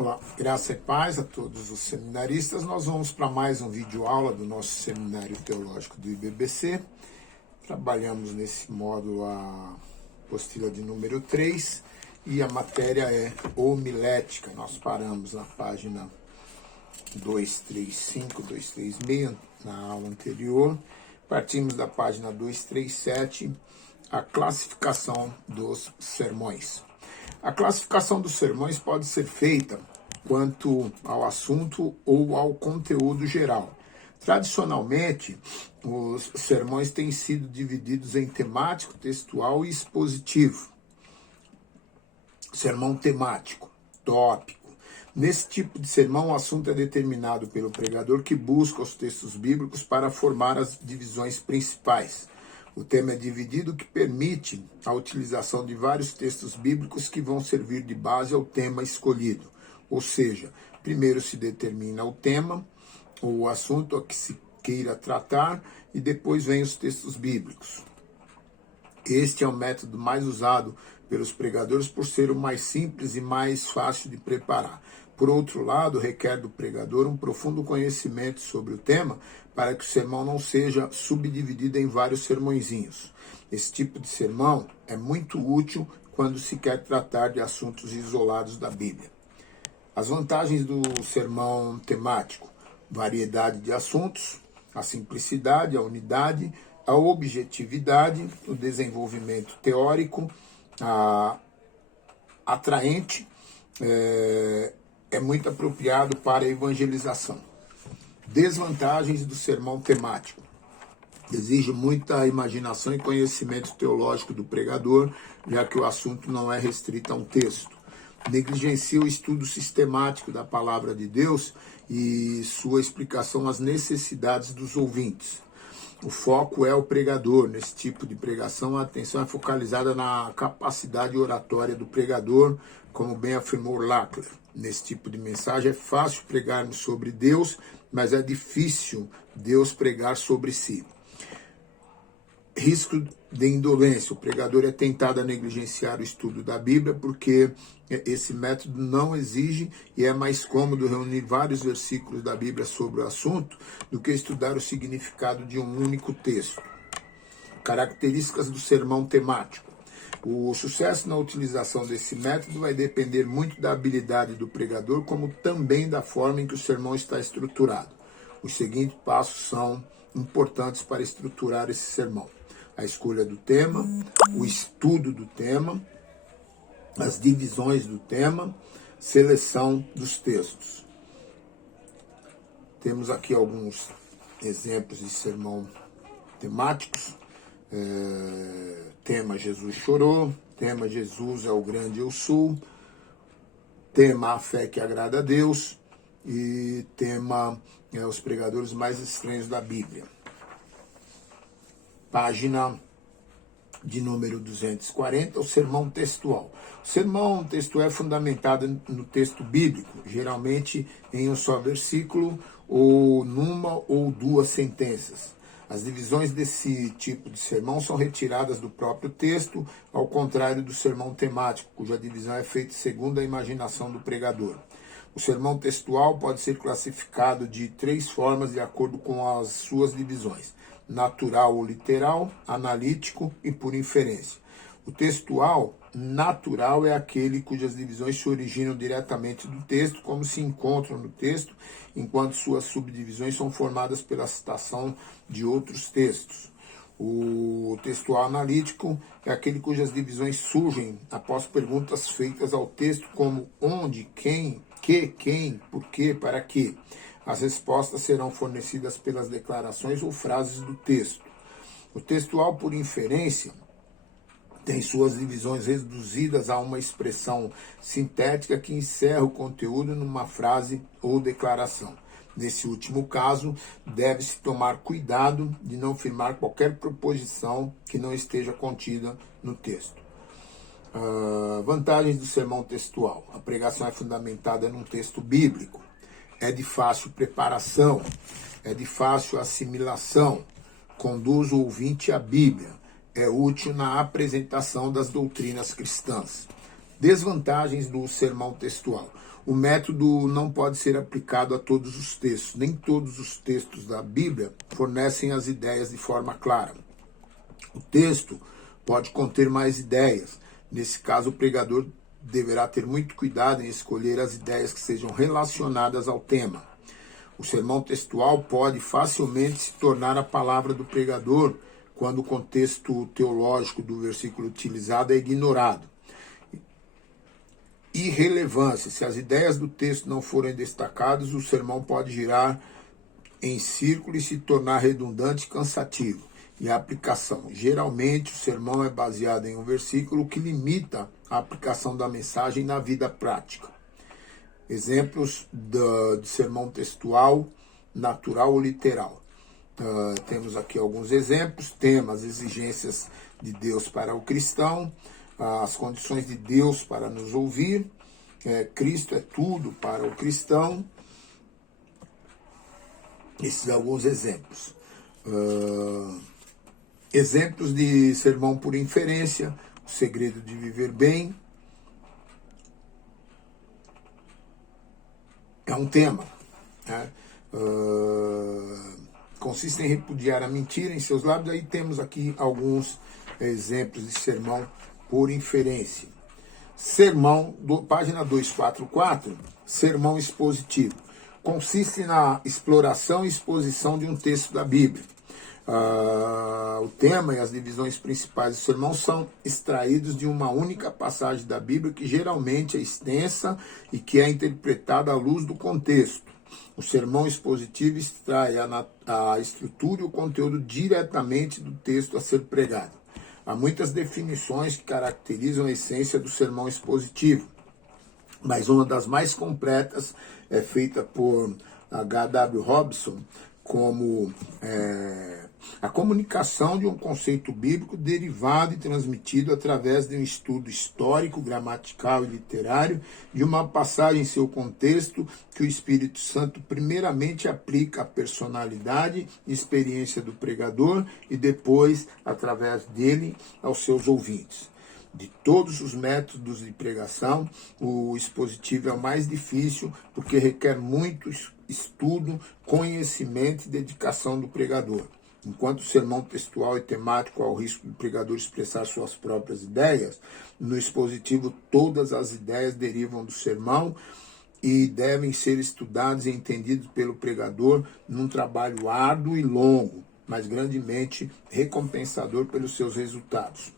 Olá, graça e paz a todos os seminaristas. Nós vamos para mais um vídeo aula do nosso Seminário Teológico do IBBC. Trabalhamos nesse módulo a apostila de número 3 e a matéria é homilética. Nós paramos na página 235, 236 na aula anterior. Partimos da página 237, a classificação dos sermões. A classificação dos sermões pode ser feita quanto ao assunto ou ao conteúdo geral. Tradicionalmente, os sermões têm sido divididos em temático, textual e expositivo. Sermão temático, tópico. Nesse tipo de sermão, o assunto é determinado pelo pregador que busca os textos bíblicos para formar as divisões principais. O tema é dividido, o que permite a utilização de vários textos bíblicos que vão servir de base ao tema escolhido. Ou seja, primeiro se determina o tema, ou o assunto a que se queira tratar, e depois vem os textos bíblicos. Este é o método mais usado pelos pregadores por ser o mais simples e mais fácil de preparar. Por outro lado, requer do pregador um profundo conhecimento sobre o tema para que o sermão não seja subdividido em vários sermõezinhos. Esse tipo de sermão é muito útil quando se quer tratar de assuntos isolados da Bíblia. As vantagens do sermão temático: variedade de assuntos, a simplicidade, a unidade, a objetividade, o desenvolvimento teórico, a atraente, é muito apropriado para a evangelização. Desvantagens do sermão temático: exige muita imaginação e conhecimento teológico do pregador, já que o assunto não é restrito a um texto. Negligencia o estudo sistemático da palavra de Deus e sua explicação às necessidades dos ouvintes. O foco é o pregador. Nesse tipo de pregação, a atenção é focalizada na capacidade oratória do pregador, como bem afirmou Lackler. Nesse tipo de mensagem é fácil pregarmos sobre Deus, mas é difícil Deus pregar sobre si. Risco de indolência: o pregador é tentado a negligenciar o estudo da Bíblia porque esse método não exige e é mais cômodo reunir vários versículos da Bíblia sobre o assunto do que estudar o significado de um único texto. Características do sermão temático: o sucesso na utilização desse método vai depender muito da habilidade do pregador, como também da forma em que o sermão está estruturado. Os seguintes passos são importantes para estruturar esse sermão: a escolha do tema, o estudo do tema, as divisões do tema, seleção dos textos. Temos aqui alguns exemplos de sermão temáticos. Tema: Jesus chorou. Tema: Jesus é o grande eu sou. Tema: a fé que agrada a Deus. E tema: os pregadores mais estranhos da Bíblia. Página de número 240, o sermão textual. O sermão textual é fundamentado no texto bíblico, geralmente em um só versículo ou numa ou duas sentenças. As divisões desse tipo de sermão são retiradas do próprio texto, ao contrário do sermão temático, cuja divisão é feita segundo a imaginação do pregador. O sermão textual pode ser classificado de 3 formas de acordo com as suas divisões: natural ou literal, analítico e por inferência. O textual natural é aquele cujas divisões se originam diretamente do texto, como se encontram no texto, enquanto suas subdivisões são formadas pela citação de outros textos. O textual analítico é aquele cujas divisões surgem após perguntas feitas ao texto, como onde, quem, que, quem, por quê, para quê. As respostas serão fornecidas pelas declarações ou frases do texto. O textual por inferência tem suas divisões reduzidas a uma expressão sintética que encerra o conteúdo numa frase ou declaração. Nesse último caso, deve-se tomar cuidado de não firmar qualquer proposição que não esteja contida no texto. Vantagens do sermão textual: a pregação é fundamentada num texto bíblico. É de fácil preparação, é de fácil assimilação, conduz o ouvinte à Bíblia, é útil na apresentação das doutrinas cristãs. Desvantagens do sermão textual. O método não pode ser aplicado a todos os textos. Nem todos os textos da Bíblia fornecem as ideias de forma clara. O texto pode conter mais ideias. Nesse caso, o pregador deverá ter muito cuidado em escolher as ideias que sejam relacionadas ao tema. O sermão textual pode facilmente se tornar a palavra do pregador quando o contexto teológico do versículo utilizado é ignorado. Irrelevância. Se as ideias do texto não forem destacadas, o sermão pode girar em círculo e se tornar redundante e cansativo. E a aplicação. Geralmente, o sermão é baseado em um versículo que limita a aplicação da mensagem na vida prática. Exemplos de sermão textual, natural ou literal. Temos aqui alguns exemplos. Temas, exigências de Deus para o cristão, as condições de Deus para nos ouvir, Cristo é tudo para o cristão. Esses são alguns exemplos. Exemplos de sermão por inferência, o segredo de viver bem. É um tema. Né? Consiste em repudiar a mentira em seus lábios. Aí temos aqui alguns exemplos de sermão por inferência. Sermão, página 244, sermão expositivo. Consiste na exploração e exposição de um texto da Bíblia. O tema e as divisões principais do sermão são extraídos de uma única passagem da Bíblia que geralmente é extensa e que é interpretada à luz do contexto. O sermão expositivo extrai a estrutura e o conteúdo diretamente do texto a ser pregado. Há muitas definições que caracterizam a essência do sermão expositivo, mas uma das mais completas é feita por H.W. Robson como a comunicação de um conceito bíblico derivado e transmitido através de um estudo histórico, gramatical e literário de uma passagem em seu contexto que o Espírito Santo primeiramente aplica à personalidade e experiência do pregador e depois, através dele, aos seus ouvintes. De todos os métodos de pregação, o expositivo é o mais difícil porque requer muito estudo, conhecimento e dedicação do pregador. Enquanto o sermão textual e temático há o risco do pregador expressar suas próprias ideias, no expositivo todas as ideias derivam do sermão e devem ser estudados e entendidos pelo pregador num trabalho árduo e longo, mas grandemente recompensador pelos seus resultados.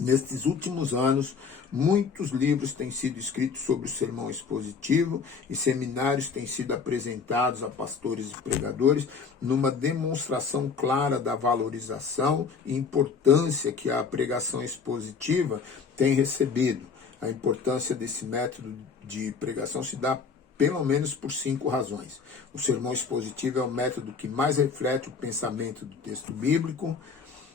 Nestes últimos anos, muitos livros têm sido escritos sobre o sermão expositivo e seminários têm sido apresentados a pastores e pregadores numa demonstração clara da valorização e importância que a pregação expositiva tem recebido. A importância desse método de pregação se dá pelo menos por 5 razões. O sermão expositivo é o método que mais reflete o pensamento do texto bíblico.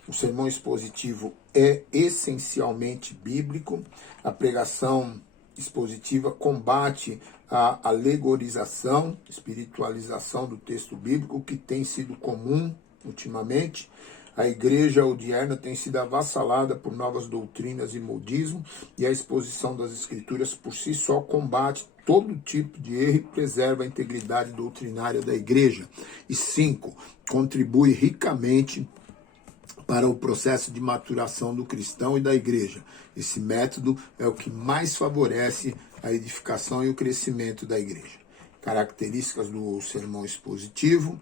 O sermão expositivo é essencialmente bíblico. A pregação expositiva combate a alegorização, espiritualização do texto bíblico, que tem sido comum ultimamente. A igreja odierna tem sido avassalada por novas doutrinas e modismo, e a exposição das escrituras por si só combate todo tipo de erro e preserva a integridade doutrinária da igreja. E 5, contribui ricamente para o processo de maturação do cristão e da igreja. Esse método é o que mais favorece a edificação e o crescimento da igreja. Características do sermão expositivo: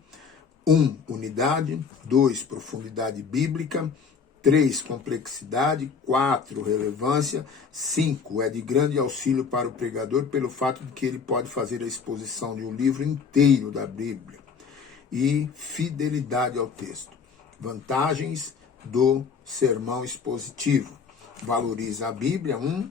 1. Unidade. 2. Profundidade bíblica. 3. Complexidade. 4. Relevância. 5. É de grande auxílio para o pregador pelo fato de que ele pode fazer a exposição de um livro inteiro da Bíblia. E fidelidade ao texto. Vantagens do sermão expositivo: valoriza a Bíblia. 1.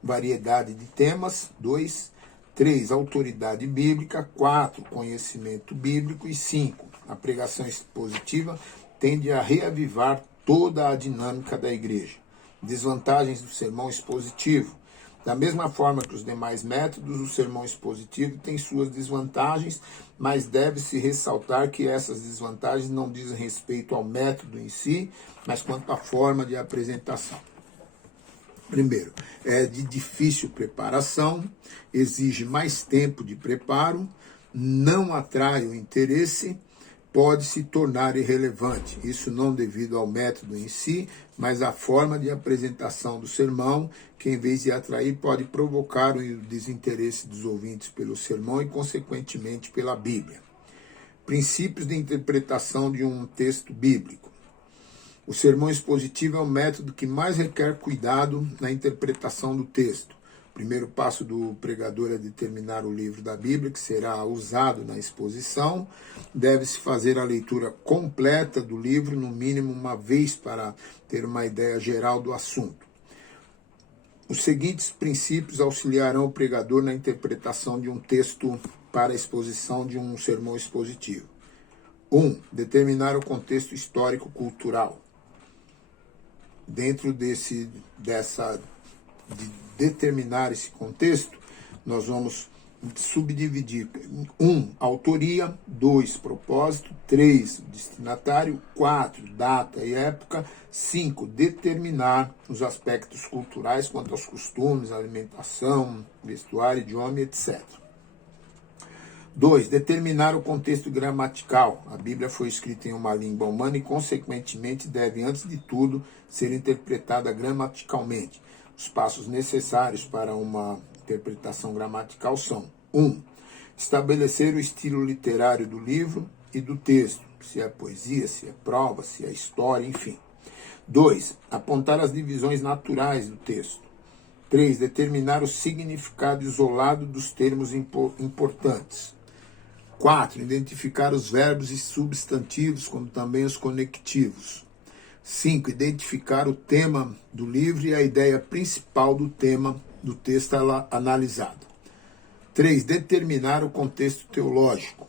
Variedade de temas. 2. 3. Autoridade bíblica. 4. Conhecimento bíblico. E 5. A pregação expositiva tende a reavivar toda a dinâmica da igreja. Desvantagens do sermão expositivo: da mesma forma que os demais métodos, o sermão expositivo tem suas desvantagens, mas deve-se ressaltar que essas desvantagens não dizem respeito ao método em si, mas quanto à forma de apresentação. Primeiro, é de difícil preparação, exige mais tempo de preparo, não atrai o interesse, pode se tornar irrelevante. Isso não devido ao método em si, mas à forma de apresentação do sermão, que em vez de atrair, pode provocar o desinteresse dos ouvintes pelo sermão e, consequentemente, pela Bíblia. Princípios de interpretação de um texto bíblico. O sermão expositivo é o método que mais requer cuidado na interpretação do texto. O primeiro passo do pregador é determinar o livro da Bíblia que será usado na exposição. Deve-se fazer a leitura completa do livro, no mínimo uma vez, para ter uma ideia geral do assunto. Os seguintes princípios auxiliarão o pregador na interpretação de um texto para a exposição de um sermão expositivo. 1. Determinar o contexto histórico-cultural. Dentro de determinar esse contexto, nós vamos subdividir. 1. Autoria. 2. Propósito. 3. Destinatário. 4. Data e época. 5. Determinar os aspectos culturais quanto aos costumes, alimentação, vestuário, idioma, etc. 2. Determinar o contexto gramatical. A Bíblia foi escrita em uma língua humana e, consequentemente, deve, antes de tudo, ser interpretada gramaticalmente. Os passos necessários para uma interpretação gramatical são: 1. Estabelecer o estilo literário do livro e do texto, se é poesia, se é prova, se é história, enfim. 2. Apontar as divisões naturais do texto. 3. Determinar o significado isolado dos termos importantes. 4. Identificar os verbos e substantivos, como também os conectivos. 5. Identificar o tema do livro e a ideia principal do tema do texto analisado. 3. Determinar o contexto teológico.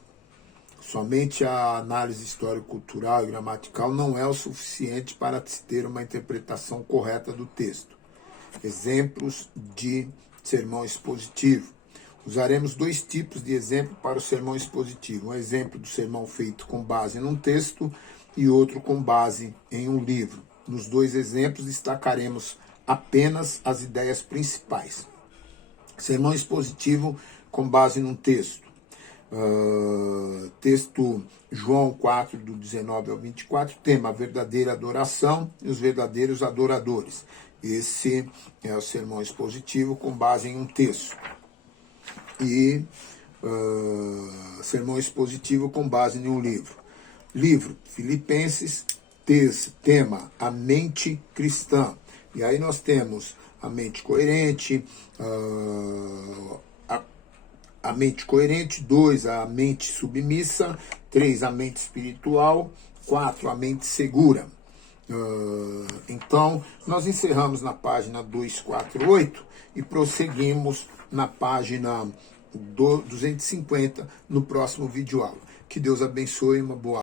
Somente a análise histórico-cultural e gramatical não é o suficiente para se ter uma interpretação correta do texto. Exemplos de sermão expositivo. Usaremos 2 tipos de exemplo para o sermão expositivo. Um exemplo do sermão feito com base num texto e outro com base em um livro. Nos 2 exemplos destacaremos apenas as ideias principais. Sermão expositivo com base num texto. Texto João 4, do 19 ao 24, tema: a verdadeira adoração e os verdadeiros adoradores. Esse é o sermão expositivo com base em um texto. E sermão expositivo com base em um livro. Livro Filipenses, tema: a mente cristã. E aí nós temos a mente coerente, a mente coerente. 2, a mente submissa. 3, a mente espiritual. 4, a mente segura. Então, nós encerramos na página 248 e prosseguimos na página 250 no próximo vídeo aula. Que Deus abençoe, uma boa